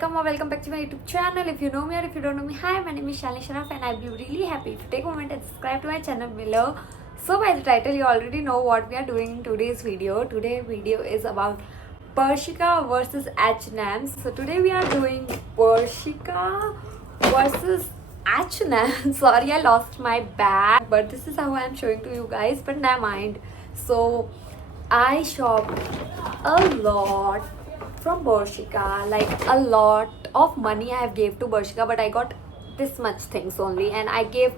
welcome or welcome back to my YouTube channel. If you know me or if you don't know me, hi, my name is Shalini Sharaf and I'll be really happy if you take a moment and subscribe to my channel below. So by the title, you already know what we are doing in today's video. Today's video is about Bershka versus H&M. So today we are doing Bershka versus H&M. Sorry, I lost my bag, but this is how I am showing to you guys. But never mind. So I shopped a lot from Bershka, like a lot of money I have gave to Bershka, but I got this much things only, and I gave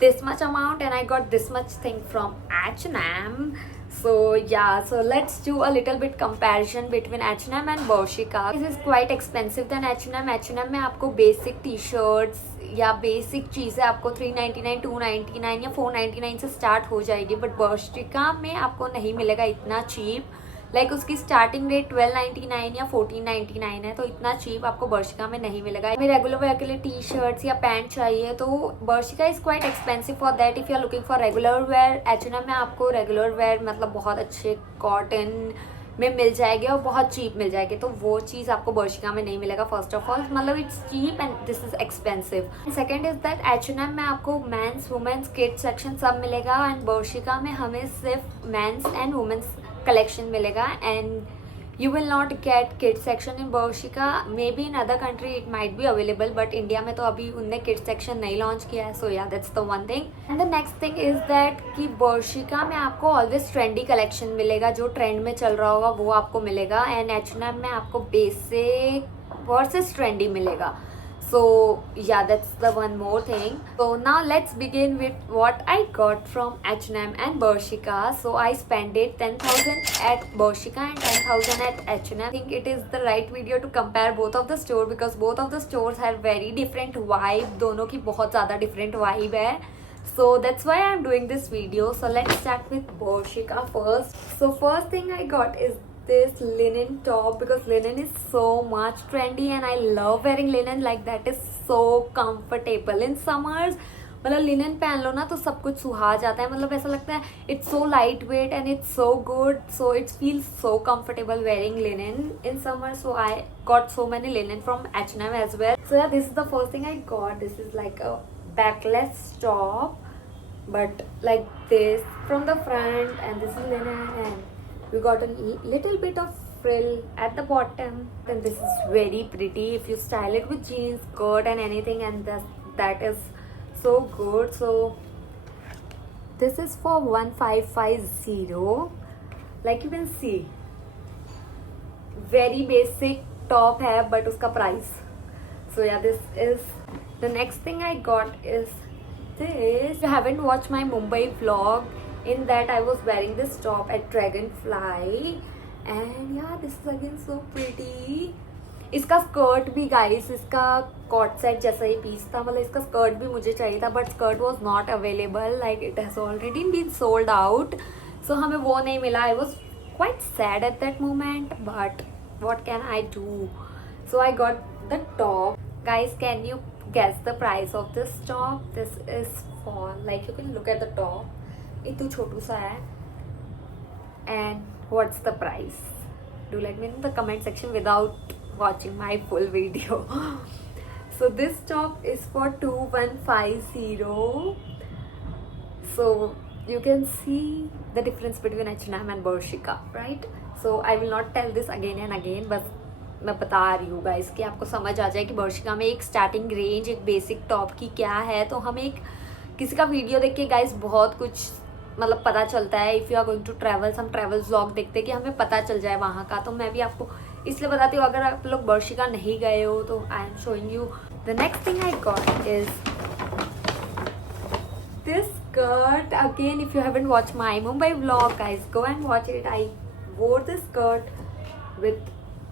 this much amount and I got this much thing from H&M. So yeah, so let's do a little bit comparison between H&M and Bershka. This is quite expensive than H&M. H&M में आपको basic t-shirts या basic चीज़ें आपको 399, 299 या 499 से start हो जाएगी, but Bershka में आपको नहीं मिलेगा इतना cheap. लाइक उसकी स्टार्टिंग रेट 1299 या 1499 है, तो इतना चीप आपको बर्शिका में नहीं मिलेगा. हमें रेगुलर वेयर के लिए टी शर्ट्स या पैंट चाहिए तो Bershka is quite expensive for that. If you are looking for regular wear, H&M में आपको रेगुलर वेयर मतलब बहुत अच्छे कॉटन में मिल जाएगी और बहुत चीप मिल जाएगी, तो वो चीज़ आपको बर्शिका में नहीं मिलेगा. फर्स्ट ऑफ ऑल मतलब it's cheap and this is expensive. Second is that H&M में आपको मेंस वुमेन्स किड्स सेक्शन सब मिलेगा एंड बर्शिका में हमें सिर्फ मेंस एंड वुमेन्स कलेक्शन मिलेगा. And you will not get kids section in Bershka. Maybe in other country it might be available, but India में तो अभी उनने kids section नहीं launch किया है. So yeah, that's the one thing. And the next thing is that कि Bershka में आपको always trendy collection मिलेगा, जो trend में चल रहा होगा वो आपको मिलेगा. And H&M में आपको basic versus trendy मिलेगा. So yeah, that's the one more thing. So now let's begin with what I got from H&M and Bershka. So I spent it 10,000 at Bershka and 10,000 at H&M. I think it is the right video to compare both of the store because both of the stores have very different vibe. दोनों की बहुत ज़्यादा different vibe है. So that's why I'm doing this video. So let's start with Bershka first. So first thing I got is this linen top because linen is so much trendy and I love wearing linen. Like that is so comfortable in summers. मतलब linen पहन लो ना तो सब कुछ सुहा जाता है, मतलब ऐसा लगता है it's so light weight and it's so good. So it's feels so comfortable wearing linen in summer. So I got so many linen from H&M as well. So yeah, this is the first thing I got. This is like a backless top but like this from the front, and this is linen and we got a little bit of frill at the bottom, and this is very pretty if you style it with jeans, skirt and anything, and that is so good. So this is for 1550. like you can see very basic top hai but uska price. So yeah, this is the next thing I got is this. If you haven't watched my Mumbai vlog, in that I was wearing this top at Dragonfly and yeah, this is again so pretty. इसका skirt भी guys, इसका cot set जैसा ही piece था, मतलब इसका skirt भी मुझे चाहिए था but skirt was not available. Like it has already been sold out, so हमें वो नहीं मिला. I was quite sad at that moment but what can I do. So I got the top. Guys, can you guess the price of this top? This is for, like you can look at the top, इतू छोटू सा है. And what's the price? Do let me know in the comment section without watching my full video. So this top is for 2150. So you can see the difference between H&M and Bershka, right? So I will not tell this again and again, बस मैं बता रही हूँ guys कि आपको समझ आ जाए कि Bershka में एक स्टार्टिंग रेंज एक बेसिक टॉप की क्या है. तो हमें एक किसी का वीडियो देख के गाइस बहुत कुछ मतलब पता चलता है. If you are going to travel, हम ट्रैवल व्लॉग देखते हैं कि हमें पता चल जाए वहाँ का. तो मैं भी आपको इसलिए बताती हूँ, अगर आप लोग Bershka नहीं गए हो तो I am showing you. The next thing I got is this skirt. Again, if you haven't watched my Mumbai vlog, guys, go and watch it. I wore this skirt with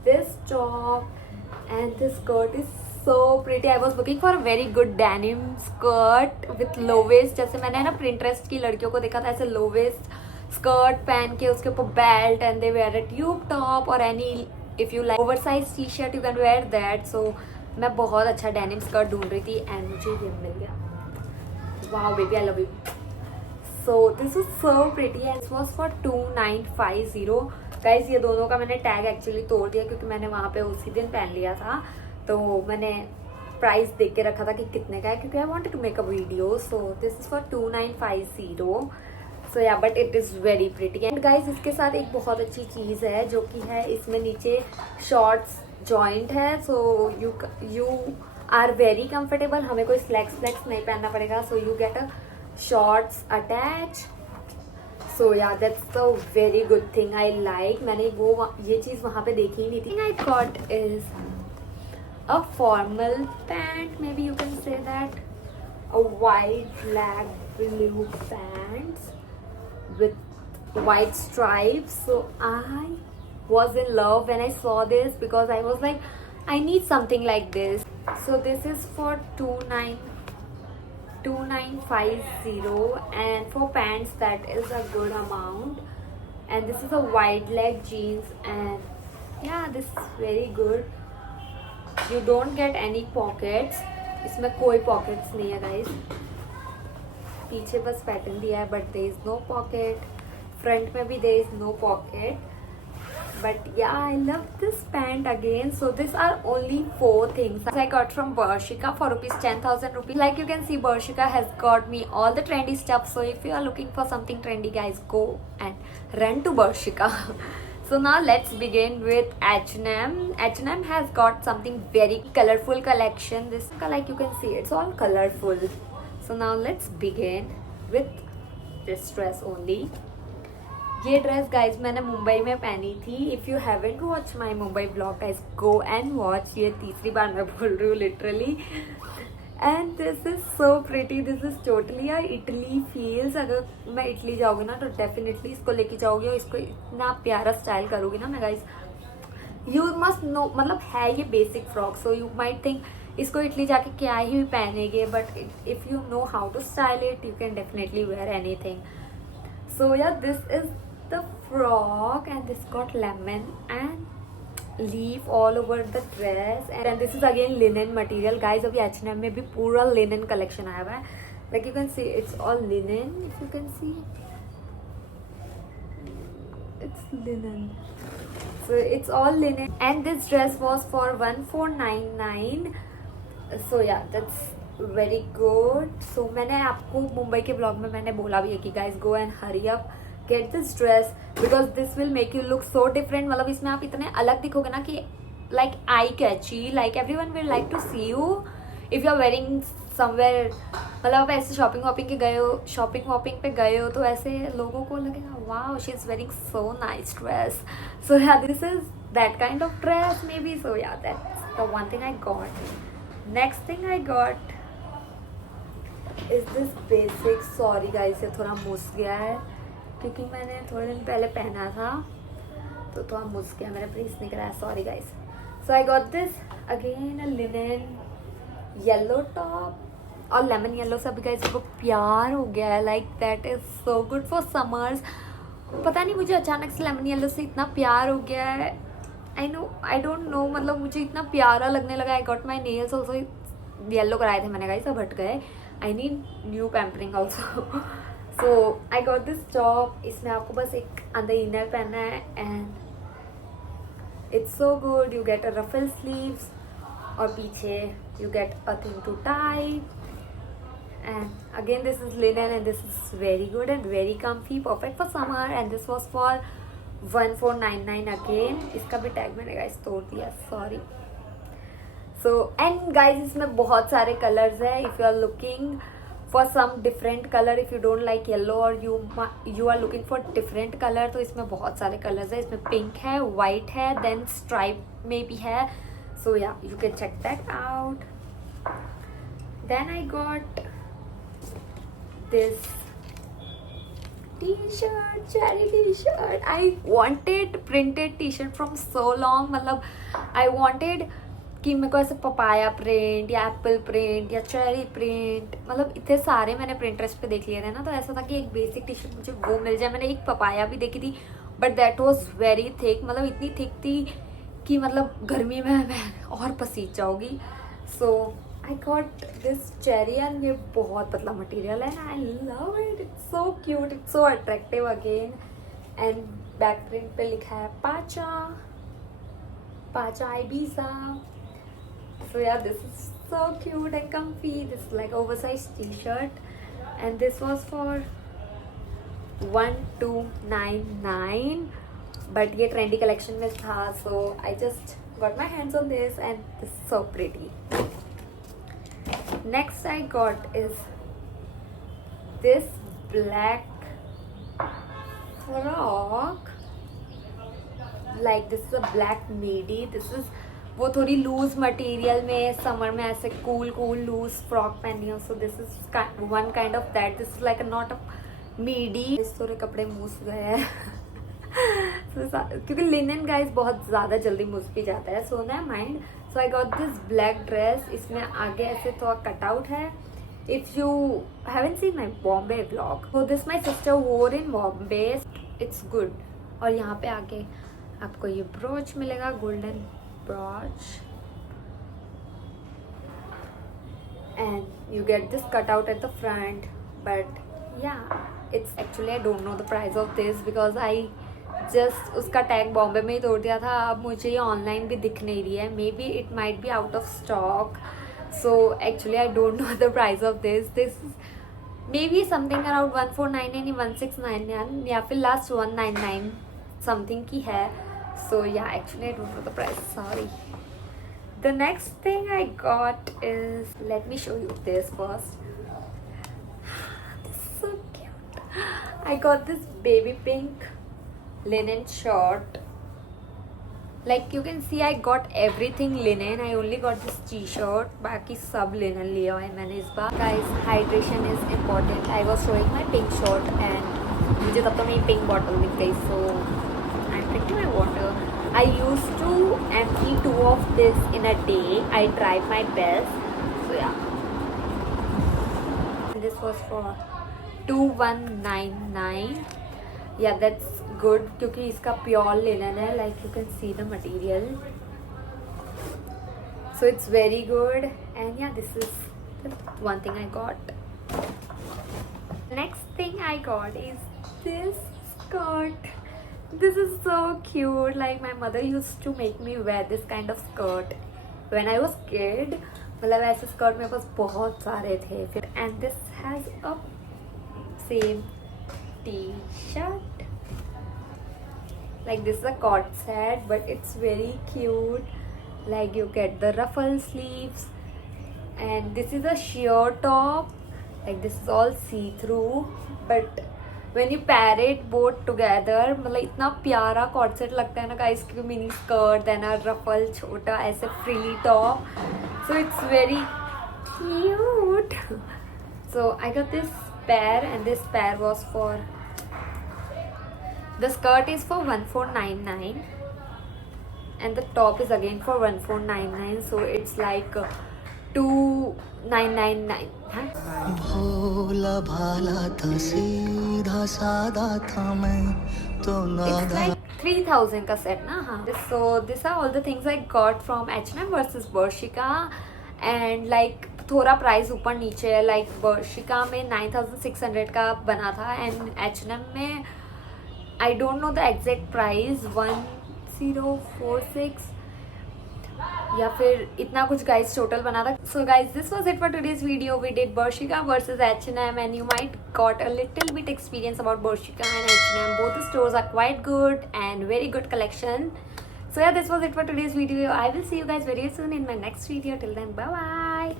this top and this skirt is so pretty. I was looking for a very good denim skirt with low waist. जैसे मैंने ना Pinterest की लड़कियों को देखा था ऐसे low waist skirt पहन के उसके ऊपर belt and they wear a tube top or any, if you like oversized t-shirt you can wear that. So मैं बहुत अच्छा denim skirt ढूंढ रही थी and मुझे ये मिल गया. Wow baby, I love you. So this was so pretty and this was for 2950. Guys ये दोनों का मैंने टैग एक्चुअली तोड़ दिया क्योंकि मैंने वहाँ पे उसी दिन पहन लिया था. तो मैंने प्राइस देख के रखा था कि कितने का है, क्योंकि I wanted to make a video. So this is for 2950. So yeah but it is very pretty. And guys इसके साथ एक बहुत अच्छी चीज़ है जो कि है इसमें नीचे शॉर्ट्स जॉइंट है. So you are very comfortable. हमें कोई स्लैक्स नहीं पहनना पड़ेगा. So you get a shorts attach. सो या that's a very good thing. I like. मैंने ये चीज़ वहाँ पे देखी ही नहीं थी. I got is a formal pant, maybe you can say that, a white black blue pants with white stripes. So I was in love when I saw this, because I was like, I need something like this. So this is for 2950, and for pants that is a good amount. And this is a wide leg jeans, and yeah, this is very good. You don't get any pockets. इसमें कोई pockets नहीं है guys. पीछे बस pattern दिया है, but there is no pocket. Front में भी there is no pocket. But yeah, I love this pant again. So these are only 4 things I got from Bershka for ₹10,000. Like you can see, Bershka has got me all the trendy stuff. So if you are looking for something trendy, guys, go and run to Bershka. So now let's begin with H&M. H&M has got something very colorful collection. This, like you can see, it's all colorful. So now let's begin with this dress only. ये dress guys मैंने मुंबई में पहनी थी. If you haven't watch my Mumbai blog guys, go and watch. ये तीसरी बार मैं बोल रही हूँ literally. And this is so pretty. This is totally यार इटली फील्स. अगर मैं इटली जाऊँगी ना तो डेफिनेटली इसको लेके जाऊँगी और इसको इतना प्यारा स्टाइल करूँगी ना मैं गाइज. यू मस्ट नो, मतलब है ये basic frock. So you might think इसको इटली जाके क्या ही पहनेंगे, but if you know how to style it, you can definitely wear anything. So या this is the frock, and this got lemon and leaf all over the dress. And this is again linen material guys. अभी H&M में भी पूरा linen collection आया हुआ है. Like you can see, it's all linen. If you can see, it's linen. So it's all linen. And this dress was for 1499. So yeah, that's very good. So मैंने आपको मुंबई के blog में मैंने बोला भी है कि guys go and hurry up, get this dress, because this will make you look so different. मतलब इसमें आप इतने अलग दिखोगे ना कि like eye catchy, like everyone will like to see you if you are wearing somewhere. मतलब आप ऐसे शॉपिंग वॉपिंग पे गए हो तो ऐसे लोगों को लगेगा wow, she is wearing so nice dress. So yeah, this is that kind of dress maybe. So yeah, that's the one thing I got. Next thing I got is this basic. Sorry guys, ये थोड़ा मुस गया है क्योंकि मैंने थोड़े दिन पहले पहना था तो थोड़ा मुझ गया, मेरा प्लीज नहीं कराया. Sorry guys. So I got this again, a linen yellow top, और लेमन येलो से अभी गाइस को प्यार हो गया है. Like that is so good for summers. पता नहीं मुझे अचानक से लेमन येलो से इतना प्यार हो गया है. आई डोंट नो, मतलब मुझे इतना प्यारा लगने लगा. I got my nails also yellow कराए थे मैंने गाइस, सब हट गए. I need new pampering also. So I got this top. इसमें आपको बस एक अंदर इनर पहनना है and it's so good. You get a ruffle sleeves और पीछे you get a thing to tie. And again this is linen and this is very good and very comfy, perfect for summer. And this was for 1499 again. इसका भी tag मैंने guys तोड़ दिया, sorry. So and guys इसमें बहुत सारे colours है. If you are looking for some different color, if you don't like yellow or you are looking for different color, तो इसमें बहुत सारे colors है. इसमें pink है, white है, then stripe में भी है. So yeah, you can check that out. Then I got this t-shirt, cherry t-shirt. I wanted printed t-shirt from so long. मतलब I wanted कि मेरे को ऐसे पपाया प्रिंट या एप्पल प्रिंट या चेरी प्रिंट, मतलब इतने सारे मैंने प्रिंटरेस्ट पे देख लिए थे ना. तो ऐसा था कि एक बेसिक टी शर्ट मुझे वो मिल जाए. मैंने एक पपाया भी देखी थी but that was very thick. मतलब इतनी थिक थी कि मतलब गर्मी में मैं और पसीज जाऊँगी. So I got this cherry and ये बहुत पतला मटेरियल है. I love it. It's so cute, it's so attractive again. And back print पे लिखा है पाचा आईबीसा. So yeah, this is so cute and comfy. This is like oversized t-shirt, and this was for 1299, but ये trendy collection में था, so I just got my hands on this, and this is so pretty. Next I got is this black frock. Like this is a black midi. This is वो थोड़ी loose material में summer में ऐसे cool loose frock पहनी हो. So this is one kind of that. This is like not a midi. इस थोड़े कपड़े मूस गए हैं क्योंकि लिनन गाइस बहुत ज़्यादा जल्दी मूस भी जाता है. सो ना mind. So I got this black dress. इसमें आगे ऐसे थोड़ा कटआउट है. If you haven't seen my Bombay vlog, so this my sister wore in Bombay. It's good. और यहाँ पे आके आपको ये ब्रोच मिलेगा, golden broach, and you get this cutout at the front. But yeah, it's actually I don't know the price of this because I just उसका tag Bombay में ही तोड़ दिया था. अब मुझे ये ऑनलाइन भी दिख नहीं रही है. May be it might be out of stock. So actually I don't know the price of this. This is maybe something around 1499 या 1699 या फिर last 199 something की है. So yeah, actually I don't know the price. Sorry. The next thing I got is, let me show you this first. This is so cute. I got this baby pink linen shirt. Like you can see I got everything linen. I only got this t-shirt. बाकी सब linen लिया है मैंने इस बार. Guys, hydration is important. I was showing my pink shirt and मुझे तब तो मेरी pink bottle दिख गई. So I'm drinking my water. I used to empty 2 of this in a day. I tried my best. So yeah. And this was for 2199. Yeah, that's good क्योंकि इसका pure linen है. Like you can see the material, so it's very good. And yeah, this is the one thing I got. Next thing I got is this skirt. This is so cute. Like my mother used to make me wear this kind of skirt when I was kid. मतलब ऐसे skirt मेरे पास बहुत सारे थे फिर. And this has a same t-shirt. Like this is a cord set, but it's very cute. Like you get the ruffle sleeves, and this is a sheer top. Like this is all see-through, but when you pair it both together, मतलब इतना प्यारा cord set लगता है ना guys. क्योंकि mini skirt then a ruffle छोटा ऐसे frilly top, so it's very cute. So I got this pair, and this pair was for, the skirt is for 1499 and the top is again for 1499. So it's like 2999. भोला भाला था सीधा सादा था मैं तो It's like 3000 का set ना. हाँ. So these are all the things I got from H&M versus Bershka, and like थोड़ा प्राइस ऊपर नीचे है. Like Bershka में 9600 का बना था, and H&M में I don't know the exact price, 1046 या फिर इतना कुछ guys total बना था. So guys, this was it for today's video. We did Bershka versus H&M, and you might got a little bit experience about Bershka and H&M. Both the stores are quite good and very good collection. So yeah, this was it for today's video. I will see you guys very soon in my next video. Till then, bye bye.